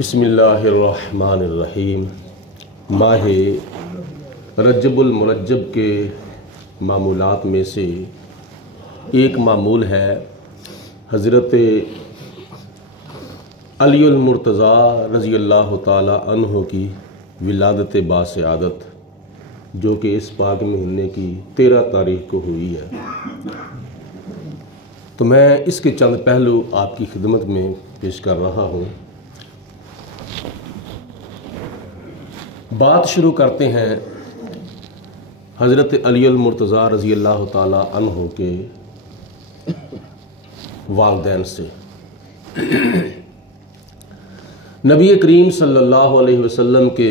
बिस्मिल्लाहिर्रहमानिर्रहीम। माह रजबुल मुरज्जब के मामूलात में से एक मामूल है हज़रत अलीउल मुर्तज़ा रज़ी अल्लाह ताला अन्हु की विलादत बासआदत, जो कि इस पाक महीने की 13 तारीख को हुई है। तो मैं इसके चंद पहलू आपकी खिदमत में पेश कर रहा हूँ। बात शुरू करते हैं हज़रत अलीउल मुर्तज़ा रज़ी अल्लाह ताला अन्हु के वालिदैन से। नबी करीम सल्लल्लाहु अलैहि वसल्लम के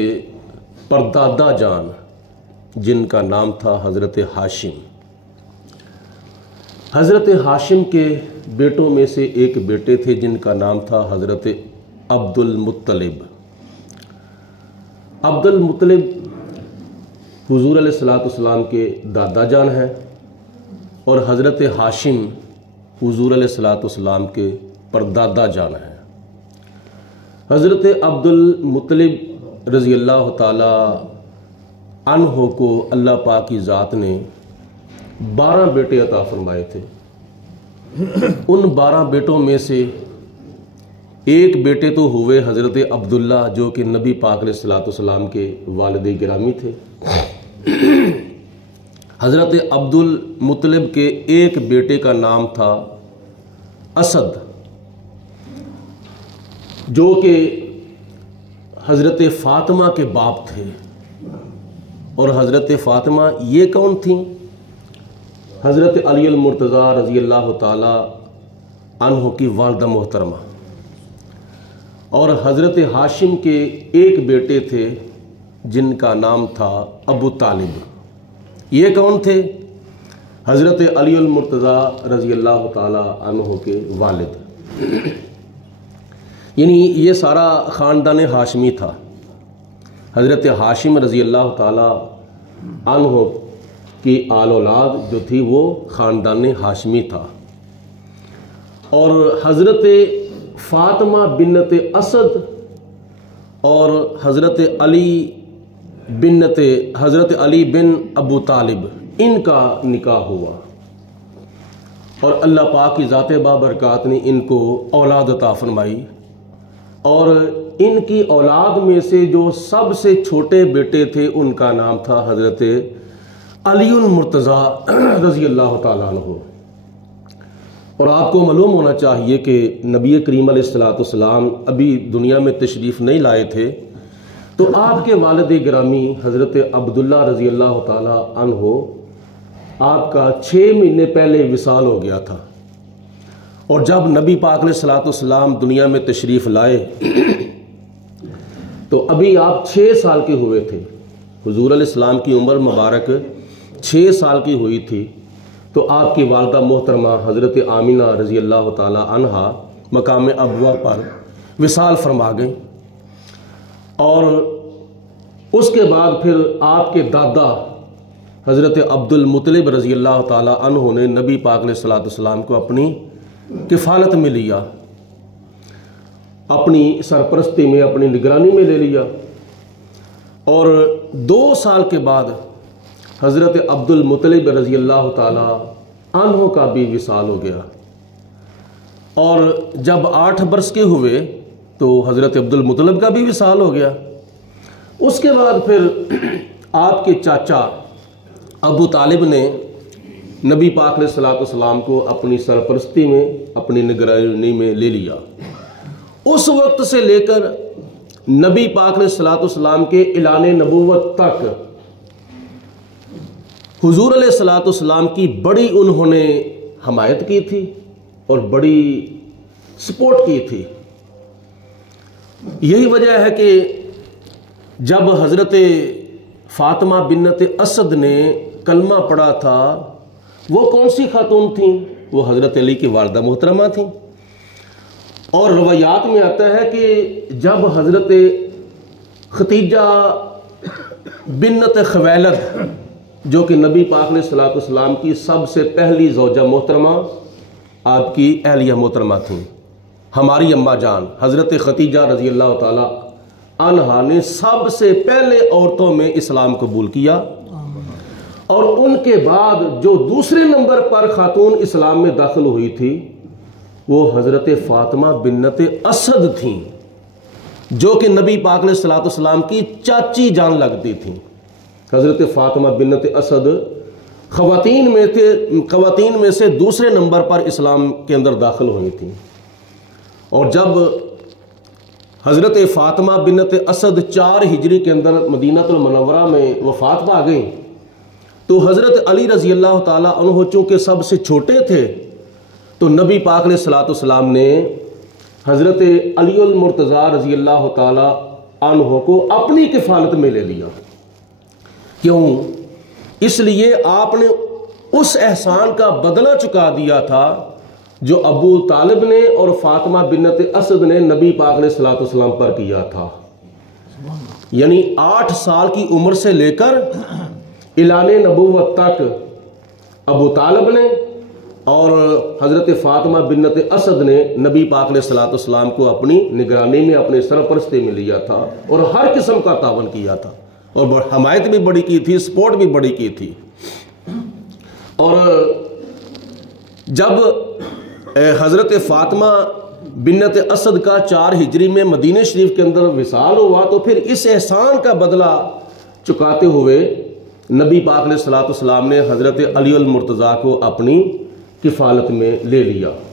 परदादा जान, जिनका नाम था हज़रत हाशिम। हज़रत हाशिम के बेटों में से एक बेटे थे जिनका नाम था हज़रत अब्दुल मुत्तलिब। अब्दुल मुत्तलिब हुज़ूर अलैहिस्सलाम के दादा जान हैं और हज़रत हाशिम हुज़ूर अलैहिस्सलाम के परदादा जान हैं। हज़रत अब्दुल मुत्तलिब रज़ी अल्लाह ताला अन्हु को अल्लाह पाक की ज़ात ने 12 बेटे अता फरमाए थे। उन 12 बेटों में से एक बेटे तो हुए हज़रत अब्दुल्ला, जो कि नबी पाक अलैहिस्सलाम के वालिद गिरामी थे। हज़रत अब्दुल मुत्तलिब के एक बेटे का नाम था असद, जो कि हज़रत फ़ातिमा के बाप थे। और हज़रत फ़ातिमा ये कौन थी? हज़रत अलीउल मुर्तज़ा रज़ी अल्लाह ताला अन्हु की वालिदा मोहतरमा। और हज़रत हाशिम के एक बेटे थे जिनका नाम था अबू तालिब। ये कौन थे? हज़रत अलीउल मुर्तज़ा रज़ी अल्लाह ताला अन्हु के वालिद। यानी ये सारा ख़ानदान हाशिमी था। हज़रत हाशिम रज़ी अल्लाह ताला अन्हु की आल औलाद जो थी वो ख़ानदान हाशिमी था। और हज़रत फ़ातिमा बिन्नत असद और हज़रत अली बिन अबू तालिब, इनका निकाह हुआ और अल्लाह पाक की ज़ात बाबरकात ने इनको औलाद अता फरमाई। और इनकी औलाद में से जो सबसे छोटे बेटे थे उनका नाम था हज़रत अलीउल मुर्तज़ा रज़ी अल्लाह ताला अन्हु। और आपको मालूम होना चाहिए कि नबी करीम अलैहिस्सलाम अभी दुनिया में तशरीफ़ नहीं लाए थे, तो आपके वालिद गिरामी हज़रत अब्दुल्ला रज़ी अल्लाह ताला अन्हु आपका 6 महीने पहले विसाल हो गया था। और जब नबी पाक अलैहिस्सलाम दुनिया में तशरीफ़ लाए तो अभी आप 6 साल के हुए थे। हुज़ूर अलैहिस्सलाम की उम्र मुबारक 6 साल की हुई थी। तो आपकी वालिदा मोहतरमा हज़रत आमिना रज़ी अल्लाह ताला अन्हा मकाम अबवा पर विसाल फरमा गई। और उसके बाद फिर आपके दादा हज़रत अब्दुल मुत्तलिब रज़ी अल्लाह ताला अन्हु ने नबी पाक अलैहिस्सलाम को अपनी किफ़ालत में लिया, अपनी सरपरस्ती में, अपनी निगरानी में ले लिया। और 2 साल के बाद हज़रत अब्दुल मुत्तलिब रज़ी अल्लाह ताला अन्हु का भी विसाल हो गया। और जब 8 बरस के हुए तो हज़रत अब्दुल मुत्तलिब का भी विसाल हो गया। उसके बाद फिर आपके चाचा अबू तालिब ने नबी पाक अलैहिस्सलाम को अपनी सरपरस्ती में, अपनी निगरानी में ले लिया। उस वक्त से लेकर नबी पाक अलैहिस्सलाम के ऐलान नबुव्वत तक हुज़ूर अलैहिस्सलाम की बड़ी उन्होंने हमायत की थी और बड़ी सपोर्ट की थी। यही वजह है कि जब हज़रत फ़ातिमा बिन्नत असद ने कलमा पढ़ा था, वो कौन सी खातून थी? वो हज़रत अली की वालिदा मोहतरमा थी। और रवायात में आता है कि जब हज़रत खतीजा बिन्नत खवैलद, जो कि नबी पाक अलैहिस्सलाम की सबसे पहली ज़ौजा मोहतरमा, आपकी अहलिया मोहतरमा थी, हमारी अम्मा जान हज़रत खतीजा रज़ी अल्लाह ताला अन्हा ने सबसे पहले औरतों में इस्लाम कबूल किया, और उनके बाद जो दूसरे नंबर पर खातून इस्लाम में दाखिल हुई थी वो हज़रत फ़ातिमा बिन्नत असद थीं, जो कि नबी पाक अलैहिस्सलाम की चाची जान लगती थी। हज़रत फ़ातिमा बिन्नत असद ख़वातीन में से दूसरे नंबर पर इस्लाम के अंदर दाखिल हुई थी। और जब हज़रत फ़ातिमा बिन्नत असद 4 हिजरी के अंदर मदीनतुल मुनव्वरा में वफ़ात पा गई, तो हज़रत अली रज़ी अल्लाह ताला अन्हु चूँकि सबसे छोटे थे, तो नबी पाक अलैहिस्सलाम ने हज़रत अलीउल मुर्तज़ा रज़ी अल्लाह ताला अन्हु को अपनी किफ़ालत में ले लिया। क्यों? इसलिए आपने उस एहसान का बदला चुका दिया था जो अबू तालिब ने और फ़ातिमा बिन्नत असद ने नबी पाक अलैहिस्सलाम पर किया था। यानी 8 साल की उम्र से लेकर इलाने नबुव्वत तक अबू तालिब ने और हज़रत फ़ातिमा बिन्नत असद ने नबी पाक अलैहिस्सलाम को अपनी निगरानी में, अपने सरपरस्ती में लिया था और हर किस्म का तावन किया था, और हमायत भी बड़ी की थी, सपोर्ट भी बड़ी की थी। और जब हज़रत फ़ातिमा बिन्नत असद का 4 हिजरी में मदीने शरीफ के अंदर विसाल हुआ, तो फिर इस एहसान का बदला चुकाते हुए नबी पाक अलैहिस्सलाम ने हज़रत अलीउल मुर्तज़ा को अपनी किफ़ालत में ले लिया।